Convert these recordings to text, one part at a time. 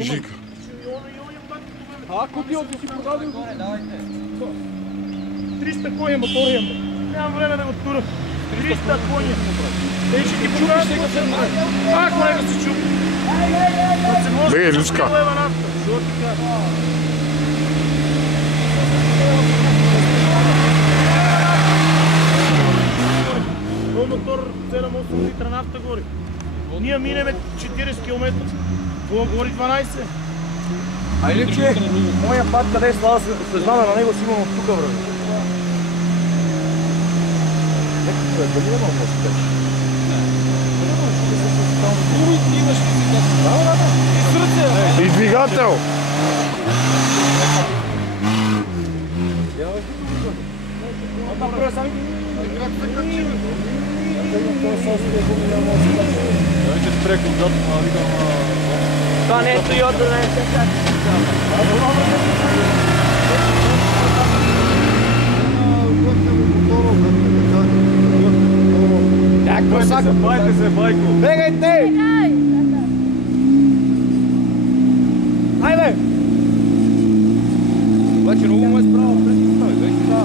Жика. Ако ти си продадил го? 300 коня мотора имам. Нямам време да го тура. 300 коня. Те ще ти покажа. Колега се чупи. Бе, люска. Той мотор 7-8 литра нафта гори. Ние минеме 40 км. Това гори 12. А или че моя пат къде е слава се знаме на него сигурно от тук връзка. Некакво дали да мога да се кажеш? И двигател. Това не е Toyota, не е така. Някаква сака, байте се, байко! Бегайте! Хайде! Обаче много му е справа преди това, вече това.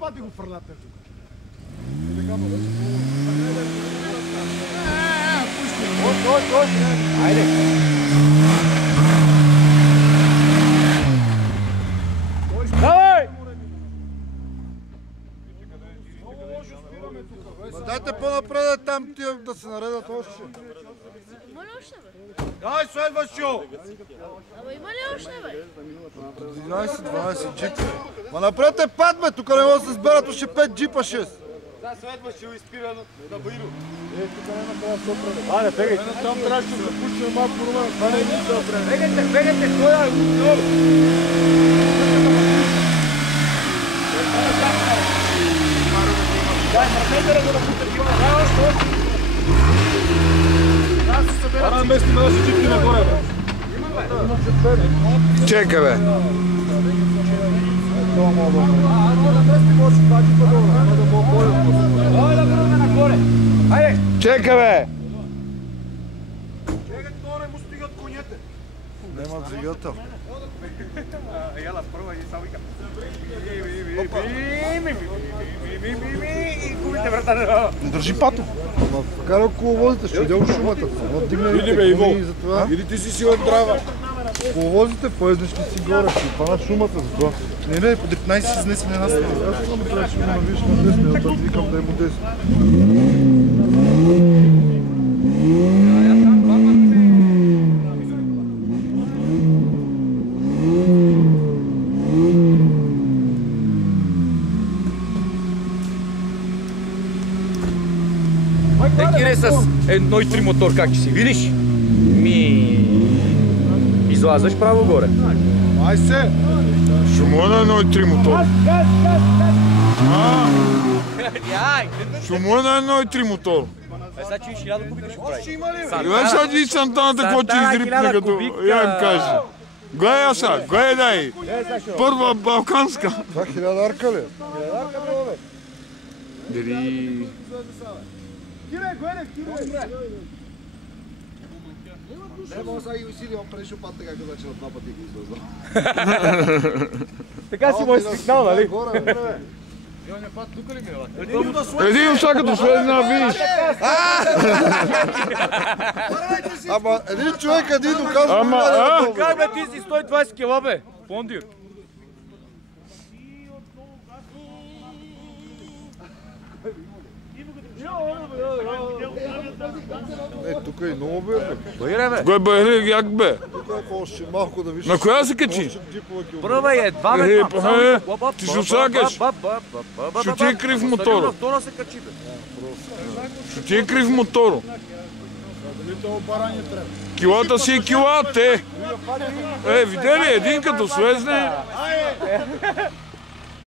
Пати го фърлате тук. Айде! Давай! Дайте по-напред там тия да се наредят още. Има ли още, бе? Дай следващо! Абе, има ли още, бе? 11-12 джипа. Ма напред е пад, бе, тук не може да се сберат още 5 джипа 6. Да, следващо го изпира на Баиро. Тук няма трябва да се определя. Айде, бегайте! Там трябваше да се пучим малко нормално. Това не е нищо да определя. Бегайте, бегайте, кой е? Дай, мърнете да го напута джипа. Дай още. Ара местим да се джипки нагоре, бе. Чекай, бе. Чекай, бе. Чекай, то не му стигат конете. Нема двигател. Ела, първа и само вика. И губите врата. Не държи пато. Кара коловозите, ще видя шумата. Иди бе, Иво. Иди ти си сила драва. Коловозите поезднички си горе, ще панат шумата за това. Не, по 19 си изнесени една страна. Аз съм трябваше да навиш на 10 минута, викам да е му 10. Кире с 1.3 мотор, как ще си видиш? Излазваш право горе. Ай се! Шумо на 1.3 мотор. Шумо на 1.3 мотор. Сега чуеш 1000 кубика ще прави. Гледай сега ти Сантаната, какво ти издрипне като... Я им кажи. Гледай сега, гледай. Първа балканска. Това 1000 арка ли? 1000 арка било, бе. Дери... Кире, гледай, кире! Не, мога сега ги усили, он прешо пат така, като че на два пъти ги излъзва. Така си мой сигнал, нали? Един сега като след на видиш. Ама един човек един доказва. Ама, Как бе, ти си 120 кила, бе? Фондир. Тук е много бе. Кой бе, як бе? Тук е още малко да виж. На коя се качи? Прва е 2 метра. Ти ще слагаш. Ще ти е крив мотор. Втора се качи, бе. Ще ти е крив мотор. Килата си е кила, те. Видели един като слезне.